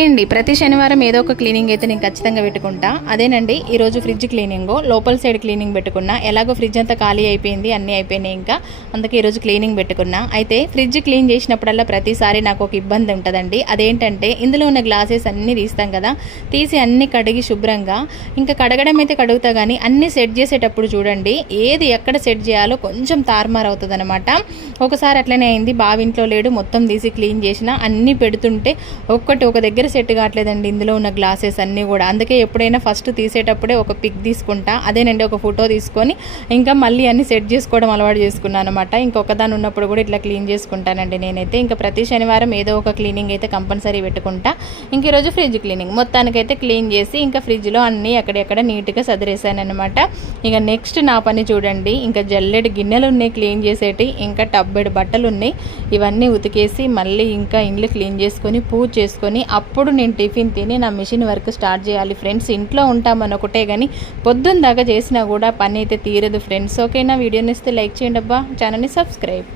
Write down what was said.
అండి ప్రతి శనివారం ఏదో ఒక క్లీనింగ్ అయితే నేను ఖచ్చితంగా పెట్టుకుంటా. అదేనండి ఈరోజు ఫ్రిడ్జ్ క్లీనింగ్, లోపల సైడ్ క్లీనింగ్ పెట్టుకున్నా. ఎలాగో ఫ్రిడ్జ్ అంతా ఖాళీ అయిపోయింది, అన్నీ అయిపోయినాయి ఇంకా, అందుకే ఈరోజు క్లీనింగ్ పెట్టుకున్నా. అయితే ఫ్రిడ్జ్ క్లీన్ చేసినప్పుడల్లా ప్రతిసారి నాకు ఒక ఇబ్బంది ఉంటుందండి. అదేంటంటే ఇందులో ఉన్న గ్లాసెస్ అన్నీ తీస్తాం కదా, తీసి అన్నీ కడిగి శుభ్రంగా ఇంకా కడగడం అయితే కడుగుతా, కానీ అన్నీ సెట్ చేసేటప్పుడు చూడండి ఏది ఎక్కడ సెట్ చేయాలో కొంచెం తారుమారు అవుతుంది అనమాట. ఒకసారి అట్లనే అయింది, బావింట్లో లేడు, మొత్తం తీసి క్లీన్ చేసిన, అన్నీ పెడుతుంటే ఒక్కటి ఒక దగ్గర సెట్ కావట్లేదండి ఇందులో ఉన్న గ్లాసెస్ అన్నీ కూడా. అందుకే ఎప్పుడైనా ఫస్ట్ తీసేటప్పుడే ఒక పిక్ తీసుకుంటా, అదేనండి ఒక ఫోటో తీసుకొని ఇంకా మళ్ళీ అన్ని సెట్ చేసుకోవడం అలవాటు చేసుకున్నాను అనమాట. ఇంకొకదాని ఉన్నప్పుడు కూడా ఇట్లా క్లీన్ చేసుకుంటానండి నేనైతే. ఇంకా ప్రతి శనివారం ఏదో ఒక క్లీనింగ్ అయితే కంపల్సరీ పెట్టుకుంటా. ఇంక ఈరోజు ఫ్రిడ్జ్ క్లీనింగ్ మొత్తానికైతే క్లీన్ చేసి ఇంకా ఫ్రిడ్జ్లో అన్నీ ఎక్కడెక్కడ నీట్గా సదిరేసాను అనమాట. ఇక నెక్స్ట్ నా పని చూడండి, ఇంకా జల్లెడు గిన్నెలు ఉన్నాయి క్లీన్ చేసేటి, ఇంకా టబ్బెడు బట్టలు ఉన్నాయి, ఇవన్నీ ఉతికేసి మళ్ళీ ఇంకా ఇండ్లు క్లీన్ చేసుకొని పూజ చేసుకొని అప్పుడు నేను టిఫిన్ తిని నా మిషన్ వర్క్ స్టార్ట్ చేయాలి ఫ్రెండ్స్. ఇంట్లో ఉంటామని ఒకటే కానీ పొద్దున్న దాకా చేసినా కూడా పని అయితే తీరదు ఫ్రెండ్స్. ఓకేనా, వీడియోని ఇస్తే లైక్ చేయండి అబ్బా, ఛానల్ని సబ్స్క్రైబ్.